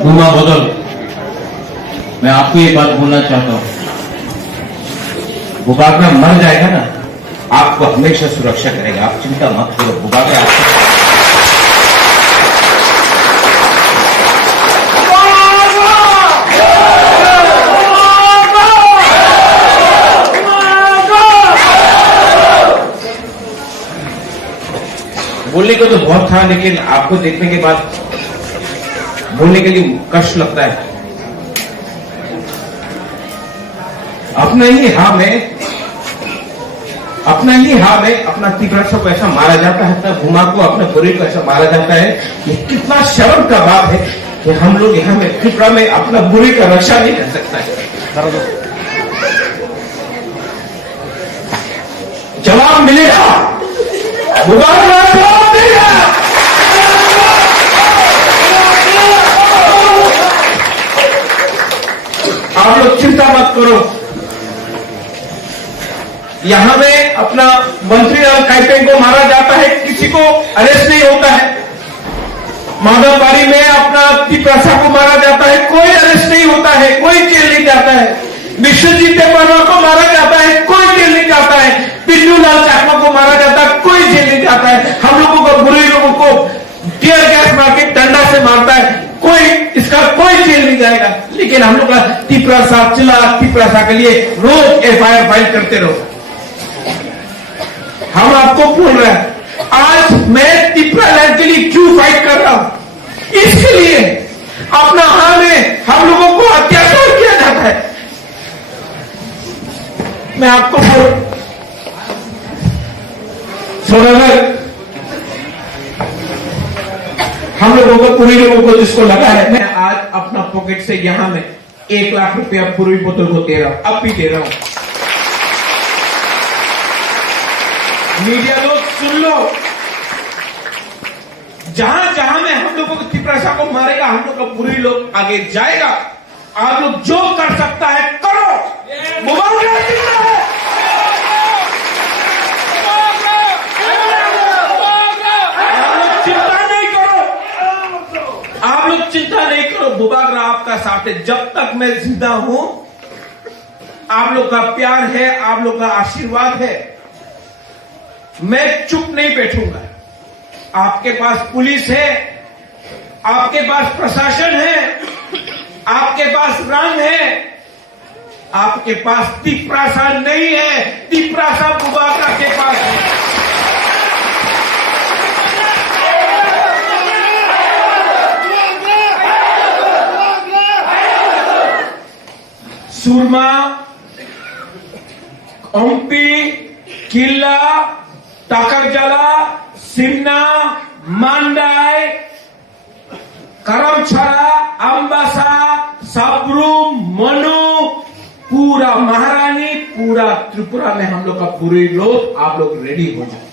बुमा बदल, मैं आपको ये बात बोलना चाहता हूं, बुबाकरा मर जाएगा ना, आपको हमेशा सुरक्षा करेगा, आप चिंता मत करो। बुबाकरा आपको बोलने को तो बहुत था, लेकिन आपको देखने के बाद बोलने के लिए कष्ट लगता है। अपना ही हाथ में अपना तीव्रता को ऐसा मारा जाता है, अपना घुमा को, अपना बुरी को ऐसा मारा जाता है। ये कितना शर्म का बात है कि हम लोग यहाँ में त्रिपुरा में अपना बुरी का रक्षा नहीं कर सकता है। जवाब मिलेगा, बुबाकरा जवाब देगा। आप लोग चिंता मत करो, यहां में अपना मंत्री और काइपेंग को मारा जाता है, किसी को अरेस्ट नहीं होता है। माधवबाड़ी में अपना तिप्रसा को मारा जाता है, कोई अरेस्ट नहीं होता है, कोई जेल नहीं जाता है। विश्वजीत देवबर्मा को मारा जाता है, कोई जेल नहीं जाता है। पिन्नू लाल चाकमा को मारा जाता है, कोई जेल नहीं जाता है। हम लोगों को, बुरे लोगों को टीयर गैस मार के डंडा से मारता है, इसका कोई जेल नहीं जाएगा। लेकिन हम लोग का तिप्रसा के लिए रोज एफआईआर फाइल करते रहो। हम आपको बोल रहे हैं, आज मैं तिपरा लैंड के लिए क्यों फाइट कर रहा हूं? इसके लिए अपना हाल में हम लोगों को अत्याचार किया जाता है। मैं आपको सोनागर हम लोगों को, पूरी लोगों को जिसको लगा है, मैं आज अपना पॉकेट से यहां में 1 लाख रुपया पूरी बोतल को दे रहा हूं, अब भी दे रहा हूं। मीडिया लोग सुन लो, जहां जहां में हम लोगों को तिप्रसा को मारेगा, हम लोग का पूरी लोग आगे जाएगा। आप लोग जो कर सकता है करो। बुबाकरा जिंदा है, चिंता नहीं करो, आप लोग चिंता नहीं करो। बुबाकरा आपका साथ है, जब तक मैं जिंदा हूं, आप लोग का प्यार है, आप लोग का आशीर्वाद है, मैं चुप नहीं बैठूंगा। आपके पास पुलिस है, आपके पास प्रशासन है, आपके पास रंग है, आपके पास तिप्रसा नहीं है, तिप्रसा बुबाकरा के पास है। सुरमा, ओम्पी, किल्ला, टाकरजला, सिमना, मांडाई, करमछड़ा, अम्बासा, साबरूम, मनु, पूरा महारानी, पूरा त्रिपुरा में हम लोग का पूरे लोग, आप लोग रेडी हो जाए।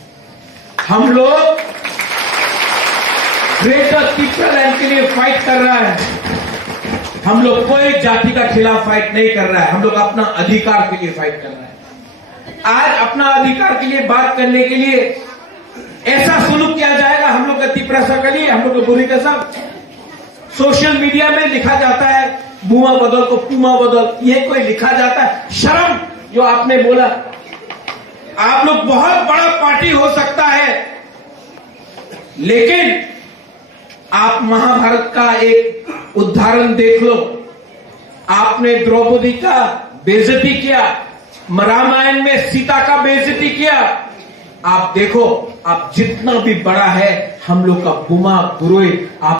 हम लोग ग्रेटर त्रिपुरा लैंड के लिए फाइट कर रहा है। हम लोग कोई जाति का खिलाफ फाइट नहीं कर रहा है, हम लोग अपना अधिकार के लिए फाइट कर रहा है। आज अपना अधिकार के लिए बात करने के लिए ऐसा सुलूक किया जाएगा हम लोग का तिप्रसा के लिए, हम लोग को बुरी का सब सोशल मीडिया में लिखा जाता है, बुमा बदल को पुमा बदल, ये कोई लिखा जाता है। शर्म, जो आपने बोला, आप लोग बहुत बड़ा पार्टी हो सकता है, लेकिन आप महाभारत का एक उदाहरण देख लो। आपने द्रौपदी का बेइज्जती किया, रामायण में सीता का बेइज्जती किया। आप देखो, आप जितना भी बड़ा है, हम लोग का बुमा बुरोई आप